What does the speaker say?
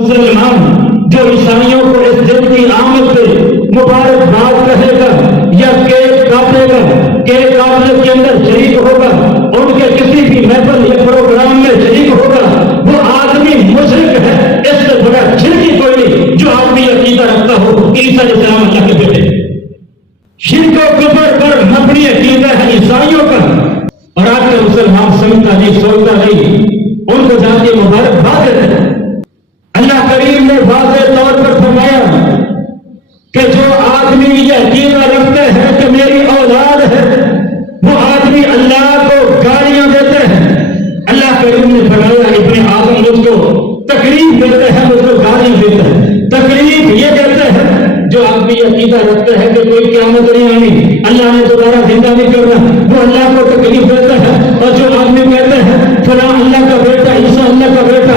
مسلمان جو عیسائیوں کو اس دن کی آمد پہ مبارکباد کہے گا یا کیک کاٹے گا، کیک کاٹنے کے اندر شریک ہوگا، ان کے کسی بھی محفل یا پروگرام میں شریک ہوگا، وہ آدمی مشرک ہے۔ اس سے بڑا شرکی کوئی نہیں جو آدمی عقیدہ رکھتا ہو عیسیٰ علیہ السلام اللہ کے بیٹے۔ شرک و کفر پر مبنی عقیدہ ہے عیسائیوں کا، اور آج کا مسلمان سمجھتا نہیں، سوچتا نہیں، ان کو جا کے مبارکباد دیتے ہیں۔ اللہ کریم نے واضح طور پر فرمایا کہ جو آدمی یہ عقیدہ رکھتے ہیں کہ میری اولاد ہے، وہ آدمی اللہ کو گالیاں دیتے ہیں۔ اللہ کریم نے فرمایا ابن آدم مجھ کو تکلیف دیتے ہیں، مجھ کو گالیاں دیتے ہیں۔ تکلیف یہ دیتے ہیں جو آدمی عقیدہ رکھتے ہیں کہ کوئی قیامت نہیں آنی، اللہ نے دوبارہ زندہ نہیں کرنا، وہ اللہ کو تکلیف دیتے ہیں۔ اور جو آدمی کہتے ہیں فلاں اللہ کا بیٹا، عیسیٰ اللہ کا بیٹا،